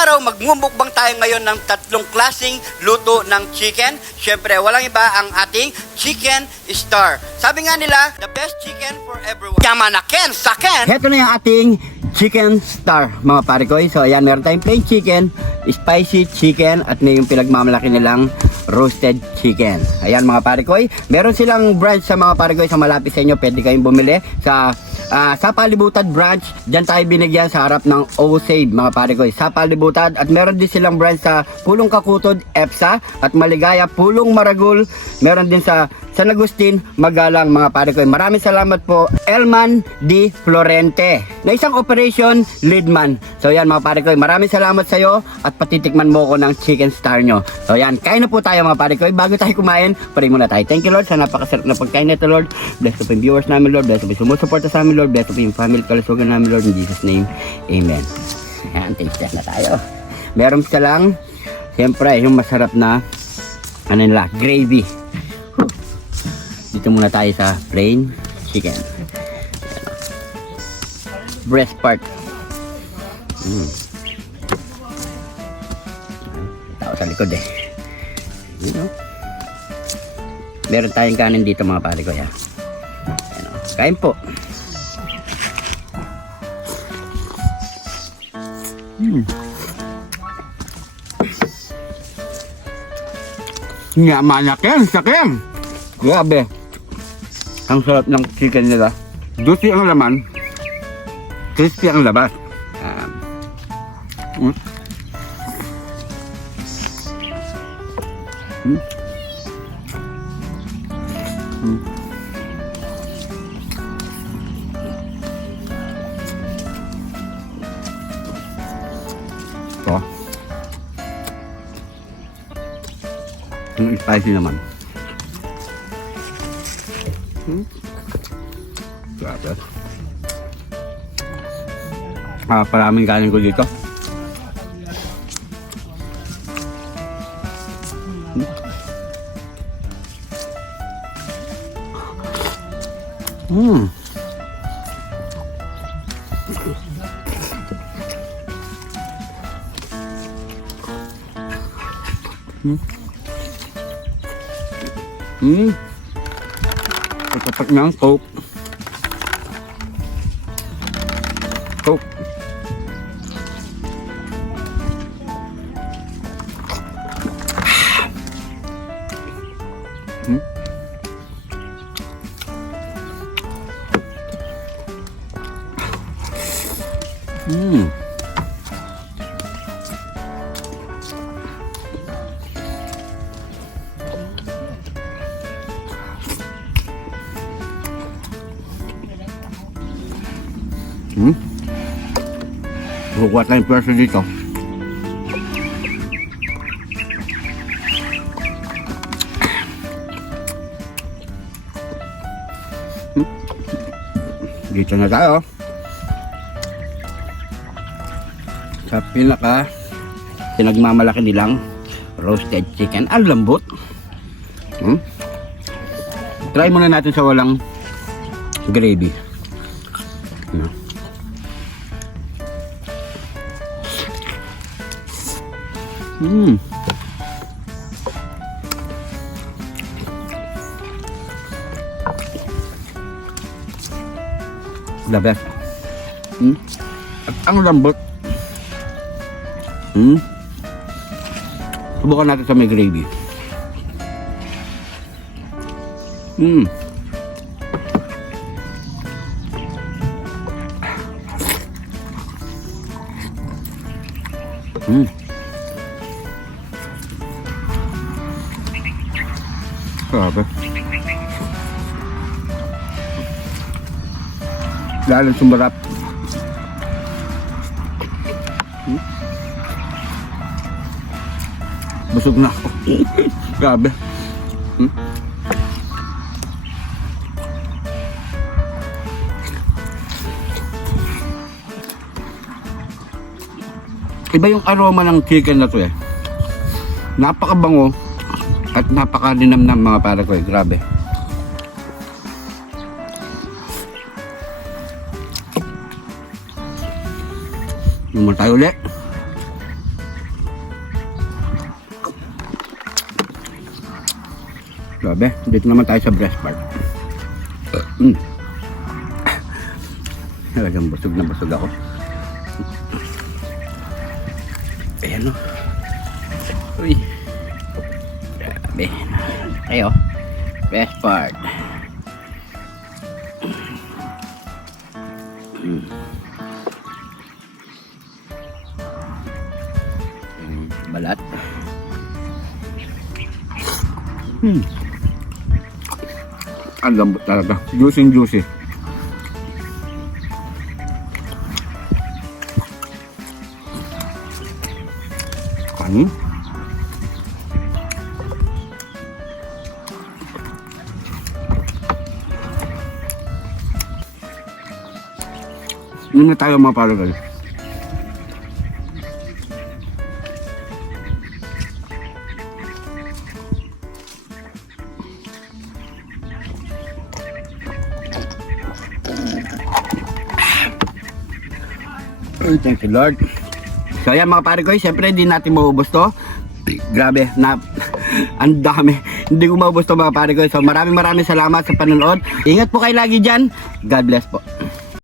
araw, magmumukbang tayo ngayon ng tatlong klaseng luto ng chicken. Siyempre, walang iba ang ating Chicken Star. Sabi nga nila, the best chicken for everyone. Yamanaken, saken! Heto na yung ating Chicken Star, mga pare ko. So, ayan, meron tayong plain chicken, spicy chicken, at may yung pinagmamalaki nilang roasted chicken. Ayan, mga pare ko. Meron silang branch sa mga pare ko sa malapit sa inyo. Pwede kayong bumili sa Palibutad branch. Diyan tayo binigyan sa harap ng O-Save, mga pare ko. Sa Palibutad. At meron din silang branch sa Pulong Kakutod, EPSA. At Maligaya, Pulong Maragul. Meron din sa San Agustin, Magalang, mga pare ko. Maraming salamat po, Elman D. Florente, na isang operation leadman. So yan, mga pare ko, maraming salamat sa iyo at patitikman mo ko ng Chicken Star nyo. So yan, kain na po tayo, mga pare ko. Bago tayo kumain, pray muna tayo. Thank you, Lord, sa napakasarap na pagkain nito, Lord. Bless po yung viewers namin, Lord. Bless po yung sumusuporta sa amin, Lord. Bless po yung family kalusugan namin, Lord. In Jesus' name, amen. Ayan, taste test na tayo. Meron siya lang, siyempre, yung masarap na ano nila, gravy. Dito muna tayo sa plain chicken. Breast part. Tao sa likod eh. You know? Meron tayong kanin dito, mga pare ko. Yan. Kain po. Yamanaken, saken! Grabe. Ang sarap ng chicken nila. Juicy ang laman, crispy ang labas. Ito. Yung spicy naman. Grabe. Paraming kanin ko dito. Pagkapat ng Coke. Coke. Bukuha tayong pwersa dito. Dito na tayo sa pinagmamalaki nilang roasted chicken. Ang lambot. Try muna natin sa walang gravy. The best. At ang lambot. Subukan natin sa may gravy. Grabe. Lalo sumarap. Busog na ako. Grabe. Iba yung aroma ng chicken na to eh. Napakabango at napakalinamnam, mga pare ko eh. Grabe. Naman tayo ulit. Grabe, dito naman tayo sa breast part. Talagang busog na busog ako. Ayan o. Uy. Grabe. Ayo. Best part. Balat. Ang lambot talaga. Juicy. Kanin. Yun na tayo mga paragal. Thank you Lord. So ayan mga pare ko, siyempre hindi natin maubos to. Grabe, ang dami. Hindi ko maubos to mga pare ko. So maraming salamat sa panonood. Ingat po kayo lagi dyan. God bless po.